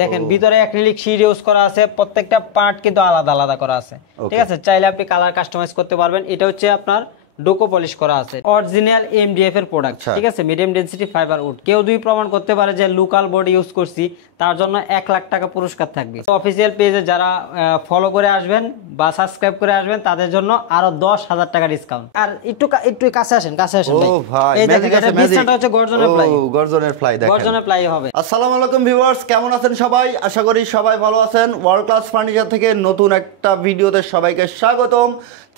দেখেন ভিতরে acrylic sheet use করা আছে, প্রত্যেকটা পার্ট কিন্তু আলাদা আলাদা করা আছে। ঠিক আছে, চাইলে আপনি কালার কাস্টমাইজ করতে পারবেন। এটা হচ্ছে আপনার ডোকো পলিশ করা আছে, অরিজিনাল এমডিএফ এর প্রোডাক্ট। ঠিক আছে, মিডিয়াম ডেনসিটি ফাইবার উড। কেউ দুই প্রমাণ করতে পারে যে লোকাল বডি ইউজ করছি, তার জন্য 1 লাখ টাকা পুরস্কার থাকবে। অফিসিয়াল পেজে যারা ফলো করে আসবেন বা সাবস্ক্রাইব করে আসবেন তাদের জন্য আরো 10,000 টাকা ডিসকাউন্ট। আর একটু কাছে আসেন ভাই। এই দেখেন এটা ডিসকাউন্ট হচ্ছে গর্জনের প্লাই। গর্জনের প্লাই দেখেন, গর্জনের প্লাই হবে। আসসালামু আলাইকুম ভিউয়ার্স, কেমন আছেন সবাই? আশা করি সবাই ভালো আছেন। ওয়ার্ল্ড ক্লাস ফার্নিচার থেকে নতুন একটা ভিডিওতে সবাইকে স্বাগতম।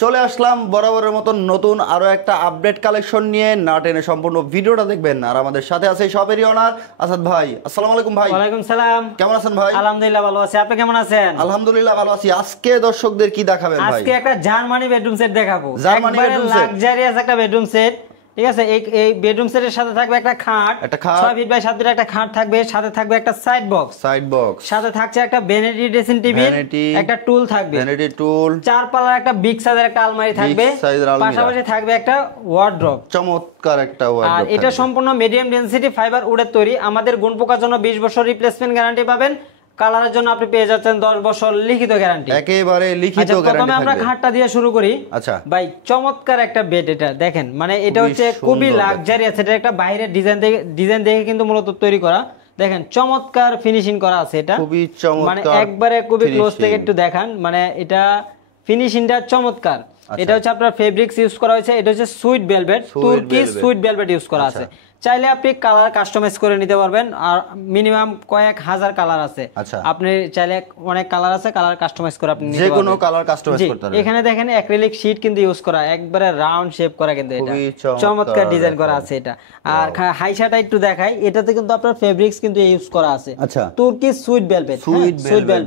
চলে আসলাম বরাবরের মতন নতুন আরো একটা আপডেট কালেকশন নিয়ে। না টেনে সম্পূর্ণ ভিডিওটা দেখবেন। আর আমাদের সাথে আছে শপেরই ওনার আসাদ ভাই। আসসালামু আলাইকুম ভাই। ওয়ালাইকুম সালাম। কেমন আছেন ভাই? আলহামদুলিল্লাহ ভালো আছি, আপনি কেমন আছেন? আলহামদুলিল্লাহ ভালো আছি। আজকে দর্শকদের কি দেখাবেন ভাই? আজকে একটা জার্মানি বেডরুম সেট দেখাবো। জার্মানি বেডরুম সেট, লাক্সারিয়াস একটা বেডরুম সেট। ঠিক আছে, এই বেডরুম সেটের সাথে থাকবে একটা খাট, 6 ফিট বাই 7 ফিট একটা খাট থাকবে, সাথে থাকবে একটা সাইড বক্স, সাথে থাকছে একটা ভ্যানিটি ড্রেসিং টেবিল, একটা টুল থাকবে, ভ্যানিটি টুল, 4 পাল্লার একটা বিগ সাইজের একটা আলমারি থাকবে, পাশাপাশি থাকবে একটা ওয়ার্ড্রপ, চমৎকার একটা ওয়ার্ড্রপ। আর এটা সম্পূর্ণ মিডিয়াম ডেনসিটি ফাইবার উডের তৈরি। আমাদের গুণ পোকার জন্য 20 বছর রিপ্লেসমেন্ট গ্যারান্টি পাবেন। কালারের জন্য আপনি পেয়ে যাচ্ছেন 10 বছর লিখিত গ্যারান্টি, একেবারে লিখিত গ্যারান্টি। প্রথমে আমরা খাটটা দিয়ে শুরু করি। আচ্ছা ভাই, চমৎকার একটা বেড এটা দেখেন, মানে এটা হচ্ছে খুবই লাক্সারিয়াস। এটা একটা বাইরের ডিজাইন দেখে কিন্তু মূলত তৈরি করা। দেখেন চমৎকার ফিনিশিং করা আছে, এটা খুবই চমৎকার, মানে একবারে খুবই ক্লোজ থেকে একটু দেখান, মানে এটা ফিনিশিংটা চমৎকার। এটা হচ্ছে আপনার ফেব্রিক্স ইউজ করা হয়েছে, এটা হচ্ছে সুইট ভেলভেট, তুর্কি সুইট ভেলভেট ইউজ করা আছে। চাইলে আপনি কালার কাস্টমাইজ করে নিতে পারবেন, আর মিনিমাম কয়েক হাজার কালার আছে। আপনি চাইলে অনেক কালার আছে, কালার কাস্টমাইজ করে আপনি নিতে পারবেন, যে কোনো কালার কাস্টমাইজ করতে পারবেন। এখানে দেখেন অ্যাক্রিলিক শীট কিন্তু ইউজ করা, একবারে রাউন্ড শেপ করা, কিন্তু এটা চমৎকার ডিজাইন করা আছে এটা। আর হাইশাটা একটু দেখাই, এটাতে কিন্তু আপনার ফেব্রিক্স কিন্তু ইউজ করা আছে, তুর্কি সুইট ভেলভেট।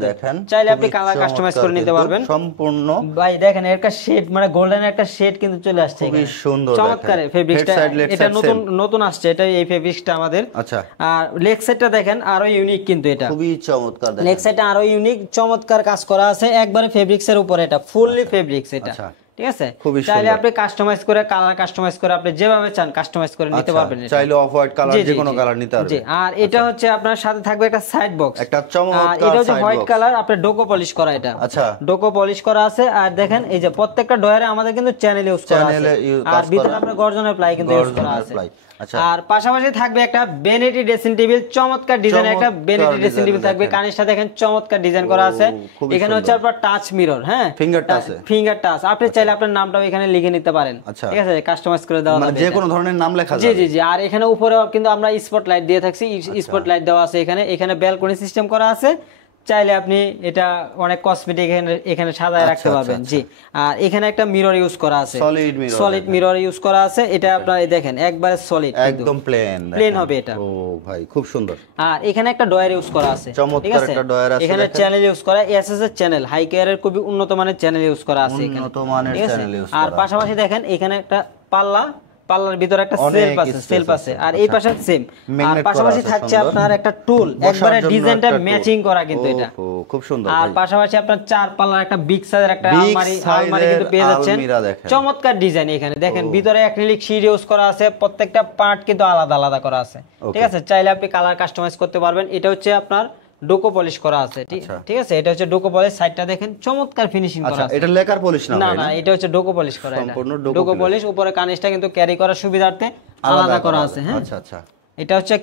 দেখেন চাইলে আপনি কালার কাস্টমাইজ করে নিতে পারবেন সম্পূর্ণ। ভাই দেখেন এর একটা শেড, মানে গোল্ডেন একটা শেড কিন্তু চলে আসছে, খুবই সুন্দর চমৎকার ফেব্রিক্সটা। এটা নতুন আসছে এটা, এই ফেব্রিক্সটা আমাদের। আচ্ছা, আর লেগ সাইডটা দেখেন আরো ইউনিক, কিন্তু এটা খুবই চমৎকার। লেগ সাইডটা আরো ইউনিক, চমৎকার কাজ করা আছে একবারে ফেব্রিক্সের উপরে, এটা ফুললি ফেব্রিক্স এটা। ঠিক আছে, চাইলে আপনি কাস্টমাইজ করে কালার কাস্টমাইজ করে আপনি যেভাবে চান কাস্টমাইজ করে নিতে পারবেন। চাইলে অফ হোয়াইট কালার, যে কোনো কালার নিতে পারবেন। আর এটা হচ্ছে আপনার সাথে থাকবে একটা সাইড বক্স, একটা চমৎকার। এটা হচ্ছে হোয়াইট কালার, আপনি ডোকো পলিশ করা এটা। আচ্ছা, ডোকো পলিশ করা আছে। আর দেখেন এই যে প্রত্যেকটা ডয়ারে আমাদের কিন্তু চ্যানেল ইউজ করা আছে, আর ভিতরে আপনার গর্জনের প্লাই কিন্তু ইউজ করা আছে। আর পাশাপাশি থাকবে একটা ভ্যানিটি ড্রেসিং টেবিল, চমৎকার ডিজাইন একটা ভ্যানিটি ড্রেসিং টেবিল থাকবে। কানেরটা দেখেন চমৎকার ডিজাইন করা আছে। এখানে হচ্ছে আপনার টাচ মিরর, হ্যাঁ ফিঙ্গার টাচ। আপনি চাইলে আপনার নামটাও এখানে লিখে নিতে পারেন। ঠিক আছে, কাস্টমাইজ করে দেওয়া যাবে, যে কোনো ধরনের নাম লেখা যাবে। জি। আর এখানে উপরে কিন্তু আমরা স্পট লাইট দিয়ে থাকছি, স্পট লাইট দেওয়া আছে এখানে ব্যালকনি সিস্টেম করা আছে। চাইলে আপনি এটা অনেক কসমেটিক এখানে সাজায় রাখতে পারবেন। জি, আর এখানে একটা মিরর ইউজ করা আছে, সলিড মিরর ইউজ করা আছে। এটা আপনারা দেখেন একবারে সলিড, একদম প্লেন হবে এটা। ও ভাই খুব সুন্দর। আর এখানে একটা ডয়ার ইউজ করা আছে, ঠিক আছে। এখানে চ্যানেল ইউজ করা, এসএস এর চ্যানেল, হাই কেয়ারের খুবই উন্নত মানের চ্যানেল ইউজ করা আছে এখানে। আর পাশাপাশি দেখেন এখানে একটা পাল্লার ভিতরে একটা সেলফ আছে, আর এই পাশে সেম। আর পাশাপাশি থাকছে আপনার একটা টুল, একবারে ডিজাইনটা ম্যাচিং করা কিন্তু এটা খুব সুন্দর। আর পাশাপাশি আপনার 4 পাল্লার একটা বিগ সাইজের একটা আলমারি কিন্তু পেয়ে যাচ্ছেন, চমৎকার ডিজাইন। এখানে দেখেন ভিতরে অ্যাক্রিলিক শীট ইউজ করা আছে, প্রত্যেকটা পার্ট কিন্তু আলাদা আলাদা করা আছে। ঠিক আছে, চাইলে আপনি কালার কাস্টমাইজ করতে পারবেন। এটা হচ্ছে আপনার ডোকো পলিশ করা আছে, ঠিক আছে। এটা হচ্ছে ডোকো পলিশ, সাইডটা দেখেন চমৎকার ফিনিশিং করা আছে। এটা লেকার পলিশ না? না, এটা হচ্ছে ডোকো পলিশ করা, এটা ডোকো পলিশ। উপরে কানেসটা কিন্তু ক্যারি করার সুবিধার্থে আলাদা করা আছে। হ্যাঁ, আচ্ছা। এটা হচ্ছে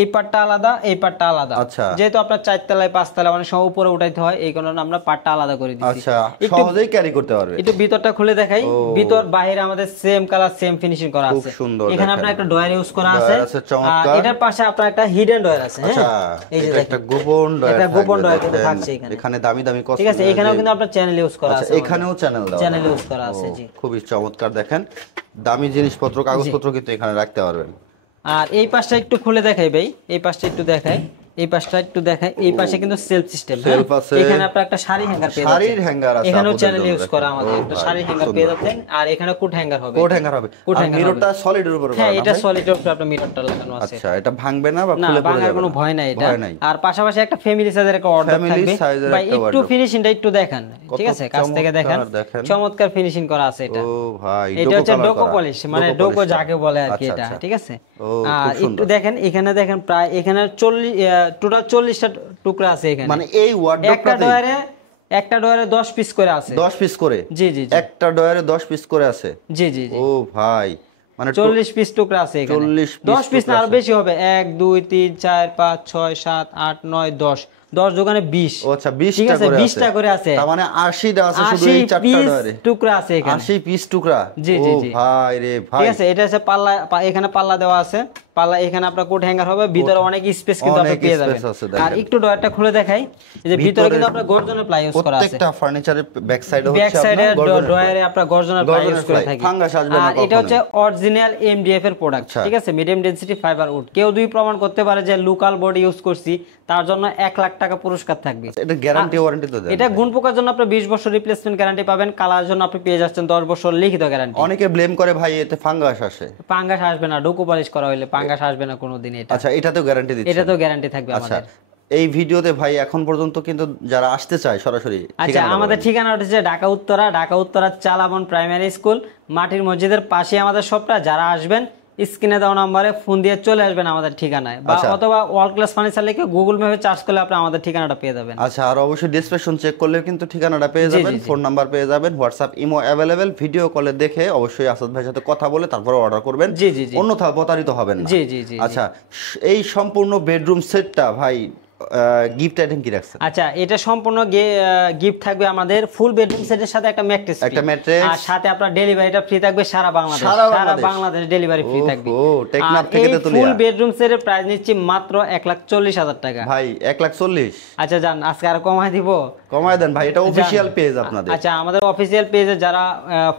এই পার্টটা আলাদা, এই পার্টটা আলাদা। যেহেতু আপনার 4 তলায় 5 তলায় অনেক সময় উপরে উঠাইতে হয়, এই কারণে আমরা পার্টটা আলাদা করে দিয়েছি। আচ্ছা, সহজেই ক্যারি করতে পারবে। একটু ভিতরটা খুলে দেখাই, ভিতর বাইরে আমাদের সেম কালার সেম ফিনিশিং করা আছে। খুব সুন্দর। এখানে আপনার একটা ডয়ার ইউজ করা আছে, আর এটার পাশে আপনার একটা হিডেন ডয়ার আছে। হ্যাঁ, এই যে একটা গোপন ডয়ার, এটা গোপন ডয়ার কিন্তু থাকছে এখানে দামি কষ্ট। ঠিক আছে, এখানেও কিন্তু আপনার চ্যানেল ইউজ করা আছে, এখানেও চ্যানেল ইউজ করা আছে। জি, খুবই চমৎকার। দেখেন দামি জিনিসপত্র, কাগজপত্র কিন্তু এখানে রাখতে পারবেন। আর এই পাশটা একটু খুলে দেখাই ভাই, এই পাশটা একটু দেখাই, এই পাশটা একটু দেখাই। এই পাশে কিন্তু সেলফ সিস্টেম, এখানে আপনার একটা শাড়ি হ্যাঙ্গার পেয়ে যাচ্ছেন, এখানেও চ্যানেল ইউজ করা আমাদের একটা শাড়ি হ্যাঙ্গার পেয়ে যাচ্ছেন। আর এখানে কোট হ্যাঙ্গার হবে, আর মিররটা সলিডের উপরে। হ্যাঁ, এটা সলিডের উপরে আপনার মিররটা লাগানো আছে। আচ্ছা, এটা ভাঙবে না বা খুলে পড়ে যাবে? কোনো ভয় নাই এটা। আর পাশাপাশি একটা ফ্যামিলি সাইজের একটা অর্ডার থাকবে ভাই। একটু ফিনিশিংটা একটু দেখেন, ঠিক আছে, কাছ থেকে দেখেন, চমৎকার ফিনিশিং করা আছে এটা। ও ভাই, এটা হচ্ছে ডোকো পলিশ, মানে ডোকো যাকে বলে আর কি এটা। ঠিক আছে, আর একটু দেখেন এখানে দেখেন প্রায় এখানে টোটাল 40টা টুকরা আছে এখানে। মানে এই ওয়ার্ডরোবটাতে একটা ডয়ারে 10 পিস করে আছে। 10 পিস করে? জি জি। একটা ডয়ারে 10 পিস করে আছে? জি জি জি। ও ভাই, মানে 40 পিস টুকরা আছে এখানে। 10 পিস না, আরো বেশি হবে। 1 2 3 4 5 6 7 8 9 10 দোকানে 20। ও আচ্ছা, 20টা করে আছে। 20টা করে আছে, তার মানে 80টা আছে শুধু এই 4টা ডয়ারে। টুকরা আছে এখানে, 80 পিস টুকরা। জি জি জি। ও ভাই রে ভাই, ঠিক আছে। এটা আছে পাল্লা, এখানে পাল্লা দেওয়া আছে। পাল্লা এখানে আপনার কোট হ্যাঙ্গার হবে, ভিতরে অনেক স্পেস কিন্তু আপনি পেয়ে যাবেন। আর একটু ডয়ারটা খুলে দেখাই, এই যে ভিতরে কিন্তু আপনার গর্জনের প্লাই ইউজ করা আছে। প্রত্যেকটা ফার্নিচারের ব্যাক সাইডে হচ্ছে ব্যাক সাইডে ডয়ারে আপনার গর্জনের প্লাই ইউজ করে থাকি। ফাঙ্গাস আসবে না। আর এটা হচ্ছে অরিজিনাল এমডিএফ এর প্রোডাক্ট, ঠিক আছে, মিডিয়াম ডেনসিটি ফাইবার উড। কেউ দুই প্রমাণ করতে পারে যে লোকাল বডি ইউজ করছি, তার জন্য 1 লাখ টাকা পুরস্কার থাকবে। এটা গ্যারান্টি ওয়ারেন্টি তো দেন? এটা গুণ পোকার জন্য আপনি 20 বছর রিপ্লেসমেন্ট গ্যারান্টি পাবেন। কালার জন্য আপনি পেয়ে যাচ্ছেন 10 বছর লিখিত গ্যারান্টি। অনেকে ব্লেম করে ভাই এতে ফাঙ্গাস আসে। ফাঙ্গাস আসবে না, ডোকো পলিশ করা হইলে ফাঙ্গাস আসবে না কোনোদিন। এটা আচ্ছা, এটাতেও গ্যারান্টি দিচ্ছেন? এটাতেও গ্যারান্টি থাকবে আমাদের। এই ভিডিওতে ভাই এখন পর্যন্ত কিন্তু যারা আসতে চায় সরাসরি, আচ্ছা, আমাদের ঠিকানা হচ্ছে ঢাকা উত্তরা চালাবন প্রাইমারি স্কুল, মাটির মসজিদের পাশে আমাদের শপটা। যারা আসবেন স্ক্রিনে দেওয়া নম্বরে ফোন দিয়ে চলে আসবেন আমাদের ঠিকানায়, বা অথবা ওয়ার্ল্ড ক্লাস ফার্নিচার লিখে গুগল ম্যাপে সার্চ করলে আপনি আমাদের ঠিকানাটা পেয়ে যাবেন। আচ্ছা, আর অবশ্যই ডেসক্রিপশন চেক করলে কিন্তু ঠিকানাটা পেয়ে যাবেন, ফোন নাম্বার পেয়ে যাবেন, হোয়াটসঅ্যাপ ইমো अवेलेबल। ভিডিও কলে দেখে অবশ্যই আসাদ ভাইয়ের সাথে কথা বলে তারপর অর্ডার করবেন, জি জি জি, অন্যথায় প্রতারিত হবেন না। জি জি জি। আচ্ছা, এই সম্পূর্ণ বেডরুম সেটটা ভাই গিফট আইটেম কি রাখছেন? আচ্ছা, এটা সম্পূর্ণ গিফট থাকবে আমাদের ফুল বেডরুম সেটের সাথে একটা ম্যাট্রেস, আর সাথে আপনার ডেলিভারিটা ফ্রি থাকবে সারা বাংলাদেশ। সারা বাংলাদেশ ডেলিভারি ফ্রি থাকবে। ও, টেকনাফ থেকে তো তুলিয়া। ফুল বেডরুম সেটের প্রাইস নিচ্ছি মাত্র 1,40,000 টাকা। ভাই 1,40,000? আচ্ছা জান, আজকে আর কমাই দিব। কমায় দেন ভাই, এটা অফিশিয়াল পেজ আপনাদের। আচ্ছা, আমাদের অফিশিয়াল পেজে যারা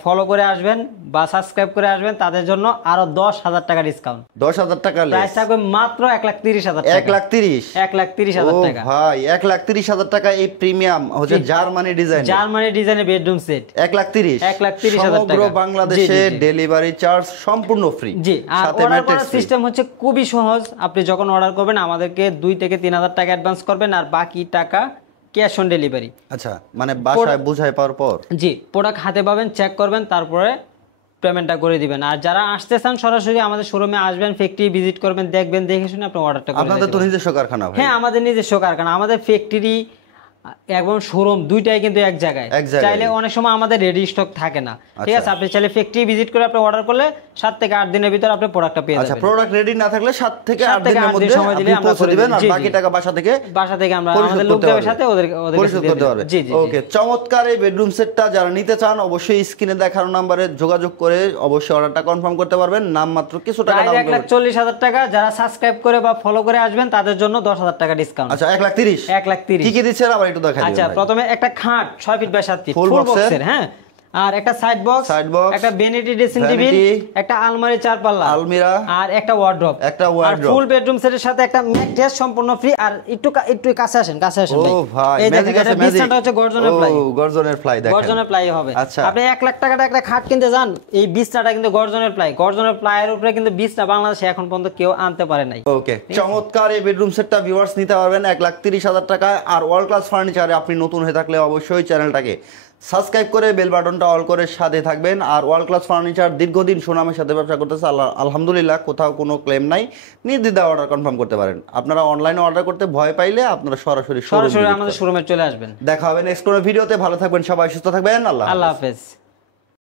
ফলো করে আসবেন বা সাবস্ক্রাইব করে আসবেন তাদের জন্য আরো 10,000 টাকা ডিসকাউন্ট। 10,000 টাকা প্রাইস থাকবে মাত্র 1,30,000 টাকা। 1,30,000 টাকা? ভাই 1,30,000 টাকা এই প্রিমিয়াম হচ্ছে জার্মানি ডিজাইনের বেডরুম সেট 1,30,000 সমগ্র বাংলাদেশে ডেলিভারি চার্জ সম্পূর্ণ ফ্রি। জি, আর অর্ডার করার সিস্টেম হচ্ছে খুবই সহজ। আপনি যখন অর্ডার করবেন আমাদেরকে 2 থেকে 3,000 টাকা অ্যাডভান্স করবেন, আর বাকি টাকা ক্যাশ অন ডেলিভারি। আচ্ছা, মানে বাসায় বুঝাই পাওয়ার পর? জি, প্রোডাক্ট হাতে পাবেন, চেক করবেন, তারপরে পেমেন্টটা করে দিবেন। আর যারা আসতে চান সরাসরি আমাদের শোরুমে আসবেন, ফ্যাক্টরি ভিজিট করবেন, দেখবেন, দেখে শুনে আপনি অর্ডারটা করবেন। আপনাদের তো নিজস্ব কারখানা ভাই? হ্যাঁ, আমাদের নিজস্ব কারখানা। আমাদের ফ্যাক্টরি এবং শোরুম দুইটাই কিন্তু এক জায়গায়। চাইলে অনেক সময় আমাদের রেডি স্টক থাকে না, ঠিক আছে, আপনি চাইলে ফ্যাক্টরি ভিজিট করে আপনি অর্ডার করলে 7 থেকে 8 দিনের ভিতর আপনি প্রোডাক্টটা পেয়ে যাবেন। আচ্ছা, প্রোডাক্ট রেডি না থাকলে 7 থেকে 8 দিনের মধ্যে সময় দিলে আমরা পৌঁছে দিবেন, আর বাকি টাকা বাসা থেকে আমরা আমাদের লোকদের সাথে ওদের পরিশোধ করতে পারবে। জি জি। ওকে, চমৎকার এই বেডরুম সেটটা যারা নিতে চান অবশ্যই স্ক্রিনে দেখানো নম্বরে যোগাযোগ করে অবশ্যই অর্ডারটা কনফার্ম করতে পারবেন। নাম মাত্র কিছু টাকা দাম, 1,40,000 টাকা। যারা সাবস্ক্রাইব করে বা ফলো করে আসবেন তাদের জন্য 10,000 টাকা ডিসকাউন্ট। আচ্ছা, 1,30,000 কি কি দিচ্ছেন আবার একটু দেখাই দিন। আচ্ছা, প্রথমে একটা খাট 6 ফিট বাই 7 ফিট ফুল বক্সের, হ্যাঁ, আর একটা সাইড বক্স, একটা ভ্যানিটি ড্রেসিং টেবিল, একটা আলমারি 4 পাল্লা, আলমিরা, আর একটা ওয়ার্ডরোব। আর ফুল বেডরুম সেটের সাথে একটা ম্যাট্রেস সম্পূর্ণ ফ্রি। আর একটু কাছে আসেন ভাই। ও ভাই, এই দেখেন, এটা বিছনাটা হচ্ছে গর্জনের প্লাই দেখেন, গর্জনের প্লাই হবে। আচ্ছা, আপনি 1 লাখ টাকাটা একটা খাট কিনতে যান, এই বিছনাটা কিন্তু গর্জনের প্লাইয়ের উপরে কিন্তু বিছনা বাংলাদেশে এখন পর্যন্ত কেউ আনতে পারে নাই। ওকে, চমৎকার এই বেডরুম সেটটা ভিউয়ার্স নিতে পারবেন 1,30,000 টাকা। আর ওয়ার্ল্ড ক্লাস ফার্নিচারে আপনি নতুন হয়ে থাকলে অবশ্যই চ্যানেলটাকে সাবস্ক্রাইব করে বেল বাটনটা অল করে সাথে থাকবেন। আর ওয়ার্ল্ড ক্লাস ফার্নিচার দীর্ঘদিন সুনামের সাথে ব্যবসা করতেছে, আলহামদুলিল্লাহ, কোথাও কোনো ক্লেম নাই, নির্দ্বিধায় অর্ডার কনফার্ম করতে পারেন। আপনারা অনলাইনে অর্ডার করতে ভয় পাইলে আপনারা সরাসরি আমাদের শোরুমে চলে আসবেন। দেখা হবে নেক্সট কোনো ভিডিওতে। ভালো থাকবেন সবাই, সুস্থ থাকবেন। আল্লাহ হাফেজ।